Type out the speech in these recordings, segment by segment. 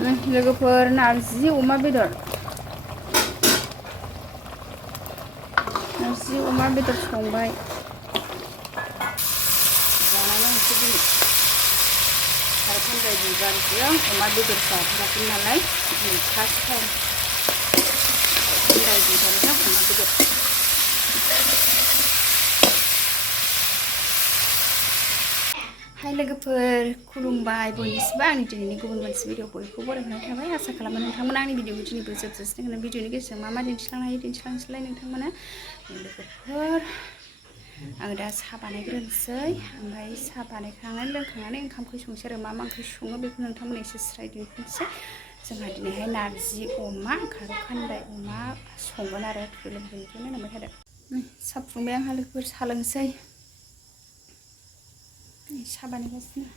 लोगोफोर नारजि अमा बेदर संबाय जानानै ओंख्रि दिनै खारखान्दाय बिबारजों अमा बेदर जाफेराखै नालाय फार्स्ट टाइम खारखान्दाय बिबारजों अमा बेदर हाय लोगोफोर खुलुमबाय बयनिसिमबो आंनि दिनैनि गुबुन मोनसे भिडिअ बयखौबो बरायनाय थाबाय आसा खालामो नोंथांमोना आंनि भिडिअखौ दिनैबो जोबजासिम होगोन भिडिअनि गेजेरजों मा मा दिन्थिलांनो हायो दिन्थिलांसैलाय नोंथांमोना लोगोफोर आं दा साहा बानायग्रोनोसै ओमफ्राय साहा बानायखांनानै लोंखांनानै ओंखामखौ संसै आरो मा ओंख्रि सङो बेखौ नोंथांमोना एसे स्राय दिन्थिनोसै जोंहा दिनैहाय नारजि अमा खारौ खान्दाय अमा संगोन आरो लोगोफोरनिफ्राय नायलांबाय थादो साहा फुदुंबाय आंहा लोगोफोर साहा लोंसै साहा बानायगासिनो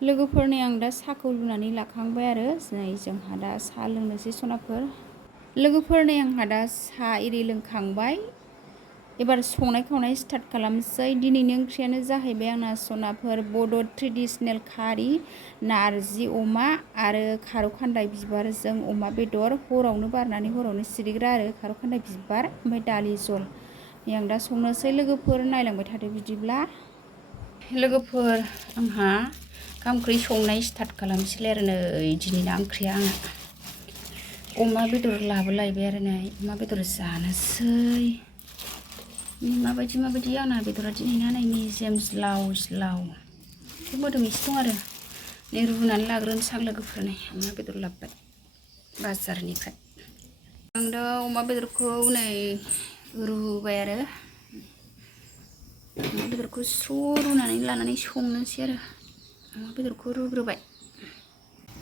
लोगोफोरनि आं दा साहाखौ लुनानै लाखांबाय आरो जोंहा दा साहा लोंनोसै सनाफोर लोगोफोरनि आंहा दा साहा एरि लोंखांबाय एबार संनाय खावनाय स्टार्ट खालामसै दिनैनि ओंख्रियानो जाहैबाय आंना सनाफोर बड' ट्रेडिसनेल खारि नारजि अमा आरो खारौ खान्दाय बिबारजों अमा बेदर हरावनो बारनानै हरावनो सिरिग्रा आरो खारौ खान्दाय बिबार ओमफ्राय दालि जल आं दा संनोसै लोगोफोर नायलांबाय थादो बिदिब्ला लोगोफोर आंहा ओंखाम ओंख्रि संनाय स्टार्ट खालामसैलाय आरो नै दिनैना ओंख्रिया आंना अमा बेदर लाबोलायबाय आरो नै अमा बेदर जानोसै माबायदि आंना बेदरा दिनैना नै मेजेम ज्लाव ज्लाव मोदोम एसे दं आरो नै रुनानै लाग्रोनोसै आं लोगोफोर नै अमा बेदर लाबोबाय बाजारनिफ्राय आं दा अमा बेदरखौ नै रुबाय आरो अमा बेदरखौ स्र' रुनानै लानानै संनोसै आरो अमा बेदरखौ रुग्रोबाय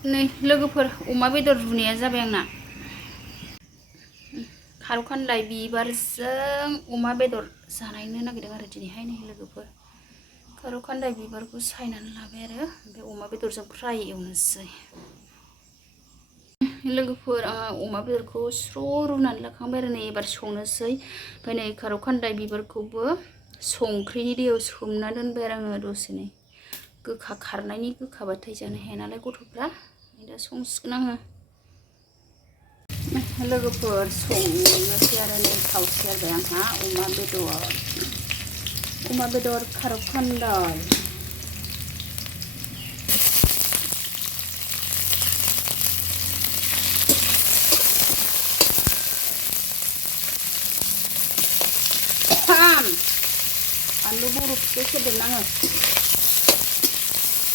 नै लोगोफोर अमा बेदर रुनाया जाबाय आंना खारौ खान्दाय बिबारजों अमा बेदर जानायनो नागिरदों आरो दिनैहाय नै लोगोफोर खारौ खान्दाय बिबारखौ सायनानै लाबाय आरो ओमफ्राय अमा बेदरजों फ्राय एवनोसै लोगोफोर अमा बेदरखौ स्र' रुनानै लाखांबाय आरो नै एबार संनोसै ओमफ्राय नै खारौ खान्दाय बिबारखौबो संख्रिनि दैयाव सोमना दोनबाय आरो आङो दसेनो गोखा खारनायनि गोखाबाथाय जानो हाया नालाय गथ'फ्रा दा संसिगोन आङो लोगोफोर संनोसै आरो नै थाव सेरबाय आंहा अमा बेदर खारौ खान्दाय बानलु बरफखौ सेरदेरनाङो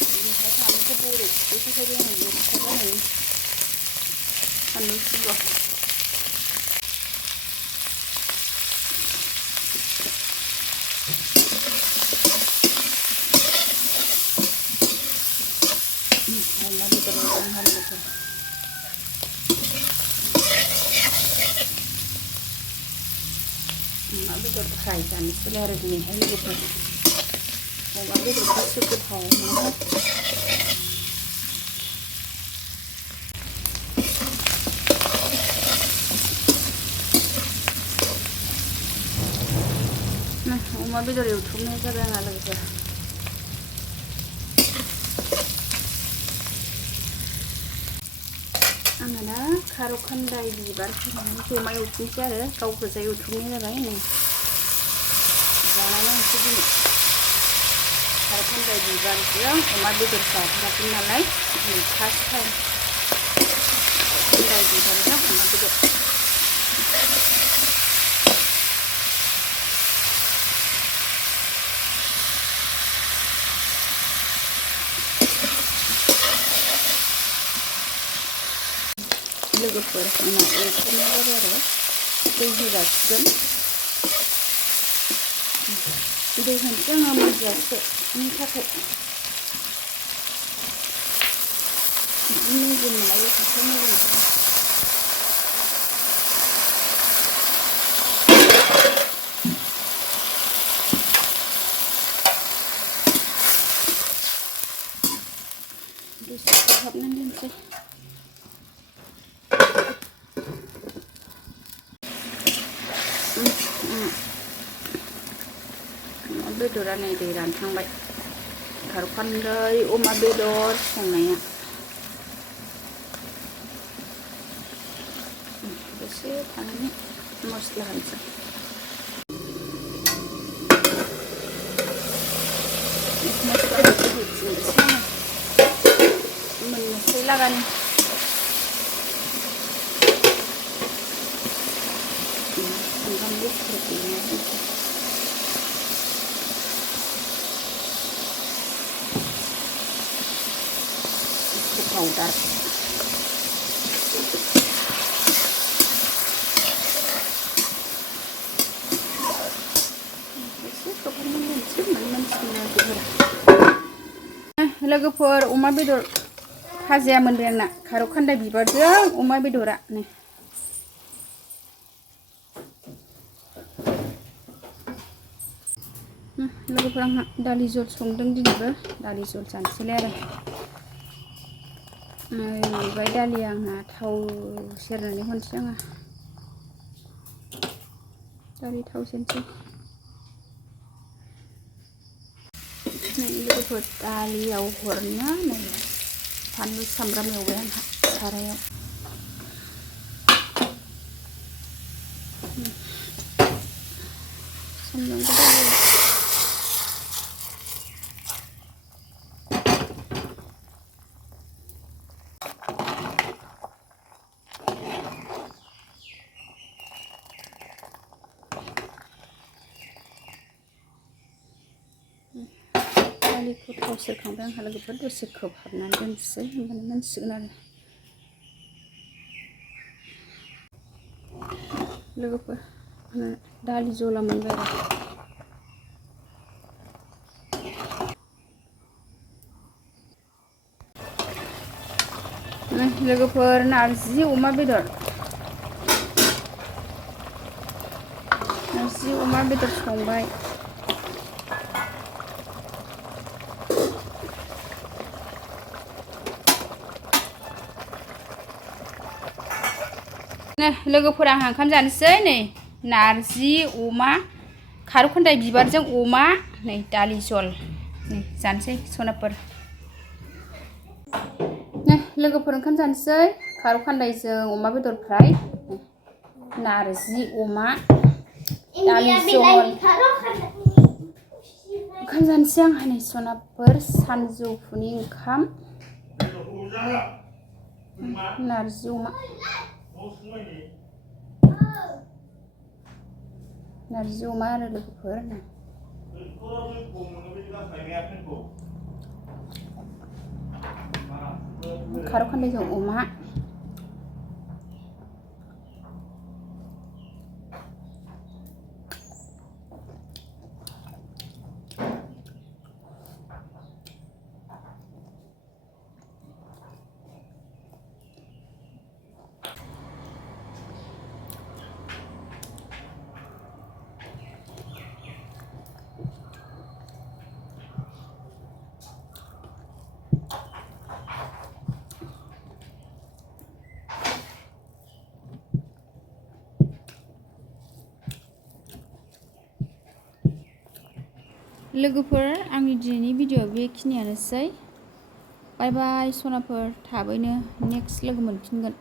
बेनिफ्राय बानलुखौ बरफखौ सेरदेर आङो बरफखौ बानलु सिब्र' अमा बेदर आंहा लोगोफोर अमा बेदर फ्राय जानोसै आरो दिनैहाय लोगोफोर अमा बेदरखौसो गोथाव मोनो अमा बेदर एवथुमनाय जाबाय आंहा लोगोफोर आङो दा खारौ खान्दाय बिबार होनानै जमा एवथुमसै आरो गाव गोजा एवथुमनाय जाबाय नै जानानै ओंख्रि दिनै खारौ खान्दाय बिबारजों अमा बेदर जाफेराखै नालाय फार्स्ट टाइम खारौ खान्दाय बिबारजों अमा बेदर लोगोफोर आंना एवथुमनाय जाबाय आरो दै होजासिगोन दै होनोसै आङो मोनजासेनि थाखाय मेजेम नालाय एसे मेजेम दसे खोबहाबनानै दोनसै बेदरा नै दै रानखांबाय खार'खान्दै अमा बेदर संनाया दसे थानानै मस्ला होनोसै मस्लाखौ होफिननोसै मोननोसै लागानि सामब्राम गुफुर पाउडार लोगोफोर अमा बेदर भाजाया मोनबाय आंना खारौ खान्दाय बिबारजों अमा बेदरा नै लोगोफोर आंहा दालि जल संदों दिनैबो दालि जल जानोसैलाय आरो ओमफ्राय दालिया आंहा थाव सेरनानै होनोसै आङो दालि थाव सेरनोसै लोगोफोर दालियाव हरनो नै फानलु सामब्राम एवबाय आंहा सारायाव दालिखौ थाव सेरखांबाय आंहा लोगोफोर दसे खोबहाबनानै दोनसै होनबानो मोनसिगोन आरो लोगोफोर दालि जला मोनबाय आरो लोगोफोर नारजि अमा बेदर संबाय लोगोफोर आंहा ओंखाम जानोसै नै नारजि अमा खारौ खान्दाय बिबारजों अमा नै दालि जल नै जानोसै सनाफोर लोगोफोर ओंखाम जानोसै खारौ खान्दायजों अमा बेदर फ्राय नारजि अमा दालि जल ओंखाम जानोसै आंहा नै सनाफोर सानजौफुनि ओंखाम नारजि अमा आरो लोगोफोर खारौ खान्दायजों अमा लोगोफोर आंनि दिनैनि भिडिअ बेखिनियानोसै बाय बाय सनाफोर थाबैनो नेक्स्ट लोगो मोनफिनगोन